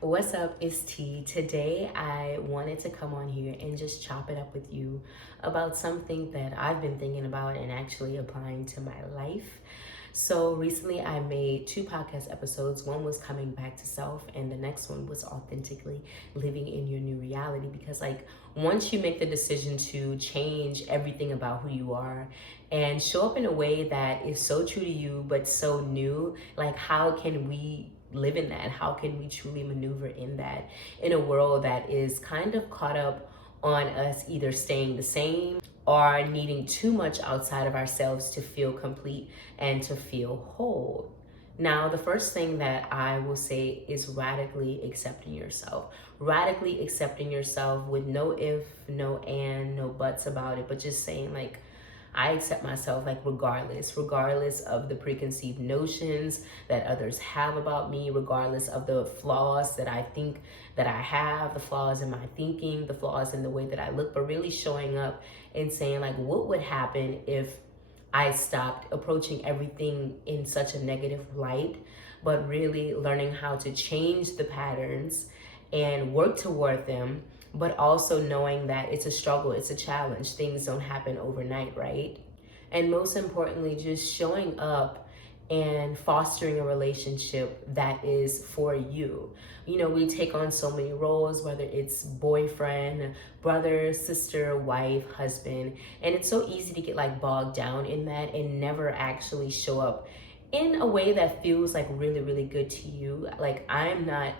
What's up? It's T. Today I wanted to come on here and just chop it up with you about something that I've been thinking about and actually applying to my life. So recently I made two podcast episodes. One was coming back to self, and the next one was authentically living in your new reality. Because once you make the decision to change everything about who you are and show up in a way that is so true to you but so new, how can we live in that? How can we truly maneuver in that in a world that is kind of caught up on us either staying the same or needing too much outside of ourselves to feel complete and to feel whole? Now, the first thing that I will say is radically accepting yourself. Radically accepting yourself with no if, no and, no buts about it, but just saying I accept myself regardless of the preconceived notions that others have about me, regardless of the flaws that I think that I have, the flaws in my thinking, the flaws in the way that I look, but really showing up and saying what would happen if I stopped approaching everything in such a negative light, but really learning how to change the patterns and work toward them, but also knowing that it's a struggle, it's a challenge. Things don't happen overnight, right? And most importantly, just showing up and fostering a relationship that is for you. You know, we take on so many roles, whether it's boyfriend, brother, sister, wife, husband, and it's so easy to get bogged down in that and never actually show up in a way that feels really, really good to you. I'm not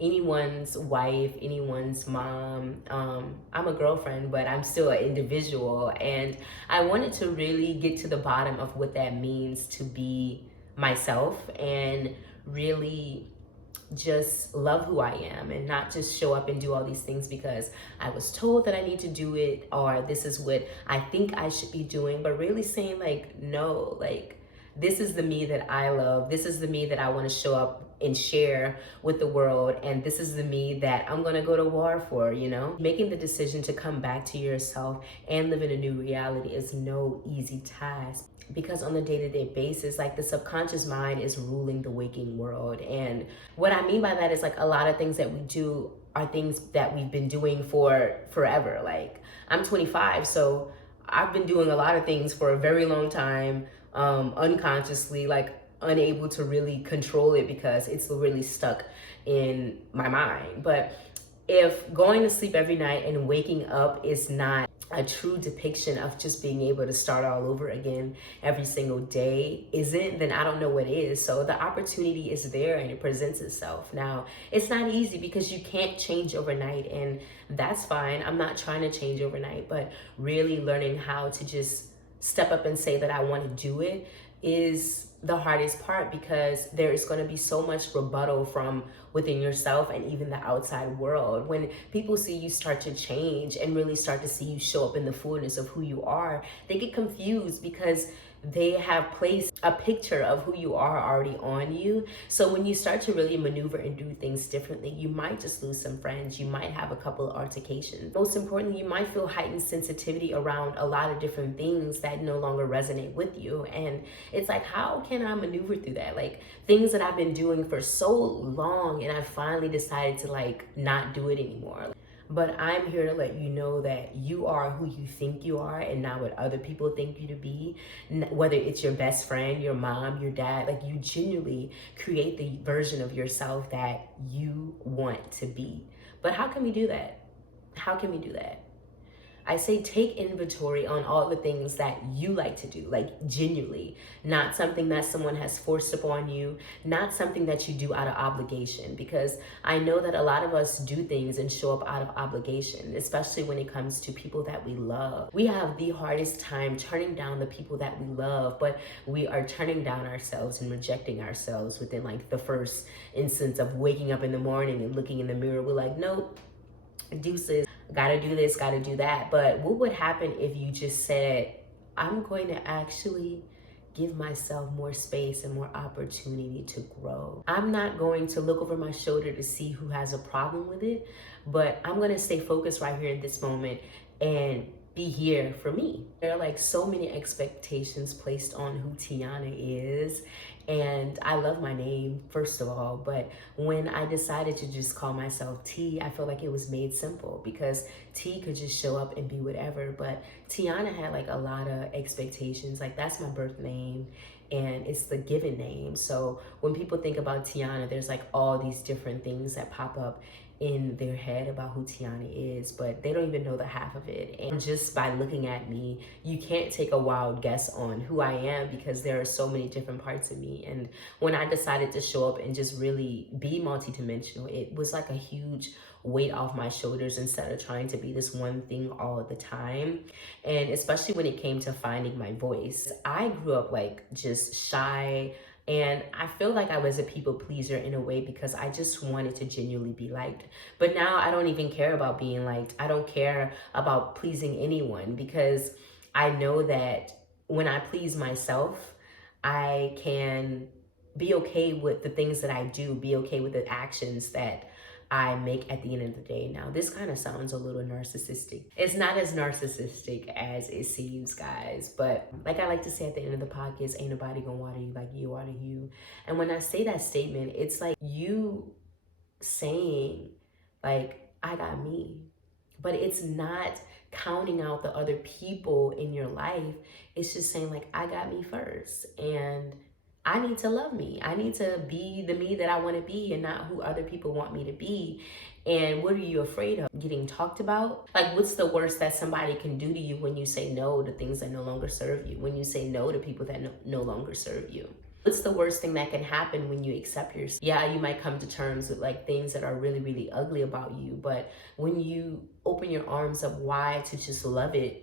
anyone's wife, anyone's mom. I'm a girlfriend, but I'm still an individual. And I wanted to really get to the bottom of what that means to be myself and really just love who I am and not just show up and do all these things because I was told that I need to do it or this is what I think I should be doing, but really saying no, this is the me that I love. This is the me that I want to show up and share with the world. And this is the me that I'm going to go to war for, Making the decision to come back to yourself and live in a new reality is no easy task. Because on a day-to-day basis, the subconscious mind is ruling the waking world. And what I mean by that is a lot of things that we do are things that we've been doing for forever. I'm 25, so I've been doing a lot of things for a very long time, unconsciously, unable to really control it because it's really stuck in my mind. But if going to sleep every night and waking up is not a true depiction of just being able to start all over again every single day then I don't know what is. So the opportunity is there and it presents itself. Now, it's not easy because you can't change overnight, and that's fine. I'm not trying to change overnight, but really learning how to just step up and say that I want to do it is the hardest part, because there is going to be so much rebuttal from within yourself and even the outside world. When people see you start to change and really start to see you show up in the fullness of who you are, they get confused because they have placed a picture of who you are already on you. So when you start to really maneuver and do things differently, you might just lose some friends. You might have a couple of altercations. Most importantly, you might feel heightened sensitivity around a lot of different things that no longer resonate with you. And it's how can I maneuver through that? Things that I've been doing for so long, and I finally decided to not do it anymore. But I'm here to let you know that you are who you think you are and not what other people think you to be. Whether it's your best friend, your mom, your dad, you genuinely create the version of yourself that you want to be. But how can we do that? How can we do that? I say take inventory on all the things that you like to do, genuinely, not something that someone has forced upon you, not something that you do out of obligation, because I know that a lot of us do things and show up out of obligation, especially when it comes to people that we love. We have the hardest time turning down the people that we love, but we are turning down ourselves and rejecting ourselves within the first instance of waking up in the morning and looking in the mirror. We're nope, deuces. Gotta do this, gotta do that. But what would happen if you just said, I'm going to actually give myself more space and more opportunity to grow. I'm not going to look over my shoulder to see who has a problem with it, but I'm going to stay focused right here in this moment and be here for me. There are so many expectations placed on who Tiana is, And I love my name, first of all, but when I decided to just call myself T, I felt like it was made simple because T could just show up and be whatever. But Tiana had like a lot of expectations. Like, that's my birth name and it's the given name. So when people think about Tiana, there's like all these different things that pop up in their head about who Tiana is, but they don't even know the half of it. And just by looking at me, you can't take a wild guess on who I am because there are so many different parts of me. And when I decided to show up and just really be multidimensional, it was like a huge weight off my shoulders instead of trying to be this one thing all the time. And especially when it came to finding my voice, I grew up like just shy, and I feel like I was a people pleaser in a way because I just wanted to genuinely be liked. But now I don't even care about being liked. I don't care about pleasing anyone because I know that when I please myself, I can be okay with the things that I do, be okay with the actions that I make at the end of the day. Now, this kind of sounds a little narcissistic. It's not as narcissistic as it seems, guys. But like I like to say at the end of the podcast, ain't nobody gonna water you like you water you. And when I say that statement, it's like you saying, like, I got me. But it's not counting out the other people in your life. It's just saying, like, I got me first. And I need to love me. I need to be the me that I want to be and not who other people want me to be. And what are you afraid of? Getting talked about? Like, what's the worst that somebody can do to you when you say no to things that no longer serve you? When you say no to people that no longer serve you? What's the worst thing that can happen when you accept yourself? Yeah, you might come to terms with like things that are really, really ugly about you. But when you open your arms up wide to just love it,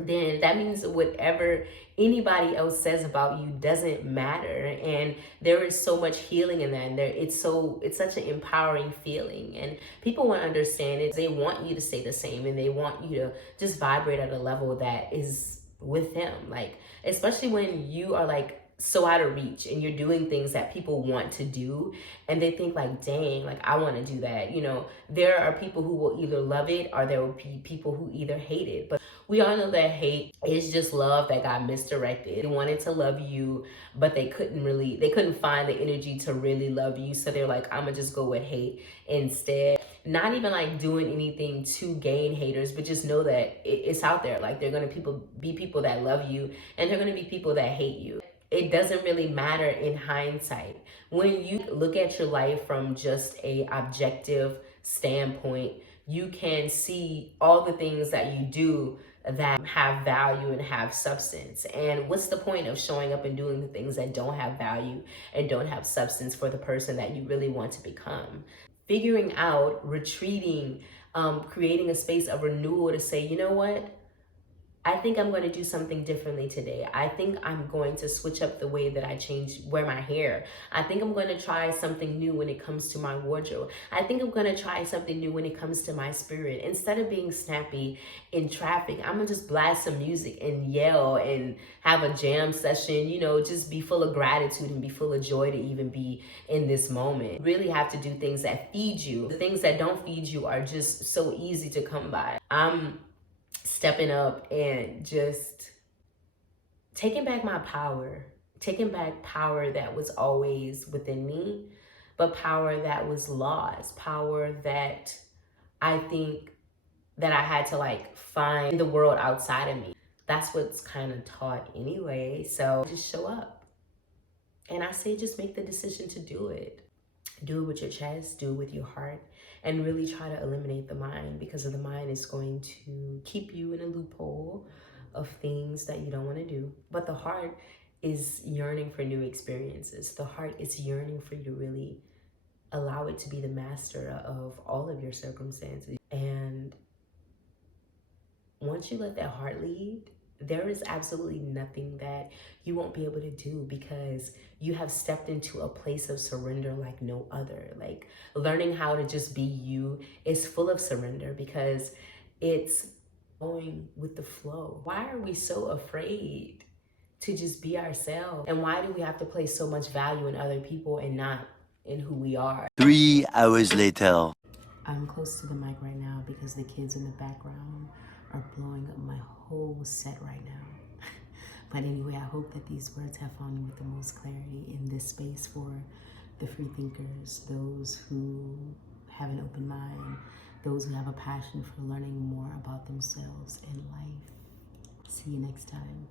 then that means whatever anybody else says about you doesn't matter. And there is so much healing in that. And it's such an empowering feeling. And people want to understand it. They want you to stay the same and they want you to just vibrate at a level that is with them. Like, especially when you are like so out of reach and you're doing things that people want to do and they think like, dang, like I want to do that. You know, there are people who will either love it or there will be people who either hate it. But we all know that hate is just love that got misdirected. They wanted to love you, but they couldn't find the energy to really love you. So they're like, I'm gonna just go with hate instead. Not even like doing anything to gain haters, but just know that it's out there. Like, they're gonna be people that love you and they're gonna be people that hate you. It doesn't really matter in hindsight. When you look at your life from just a objective standpoint, you can see all the things that you do that have value and have substance. And what's the point of showing up and doing the things that don't have value and don't have substance for the person that you really want to become? Figuring out, retreating, creating a space of renewal to say, you know what? I think I'm going to do something differently today. I think I'm going to switch up the way that I wear my hair. I think I'm going to try something new when it comes to my wardrobe. I think I'm going to try something new when it comes to my spirit. Instead of being snappy in traffic, I'm going to just blast some music and yell and have a jam session, you know, just be full of gratitude and be full of joy to even be in this moment. You really have to do things that feed you. The things that don't feed you are just so easy to come by. I'm stepping up and just taking back my power, taking back power that was always within me, but power that was lost, power that I think that I had to like find in the world outside of me. That's what's kind of taught anyway. So just show up. And I say just make the decision to do it. Do it with your chest, do it with your heart, and really try to eliminate the mind, because the mind is going to keep you in a loophole of things that you don't want to do. But the heart is yearning for new experiences. The heart is yearning for you to really allow it to be the master of all of your circumstances. And once you let that heart lead, there is absolutely nothing that you won't be able to do, because you have stepped into a place of surrender like no other. Like, learning how to just be you is full of surrender, because it's going with the flow. Why are we so afraid to just be ourselves? And why do we have to place so much value in other people and not in who we are? 3 hours later. I'm close to the mic right now because the kids in the background are blowing up my whole set right now. But anyway, I hope that these words have found you with the most clarity in this space for the free thinkers, those who have an open mind, those who have a passion for learning more about themselves and life. See you next time.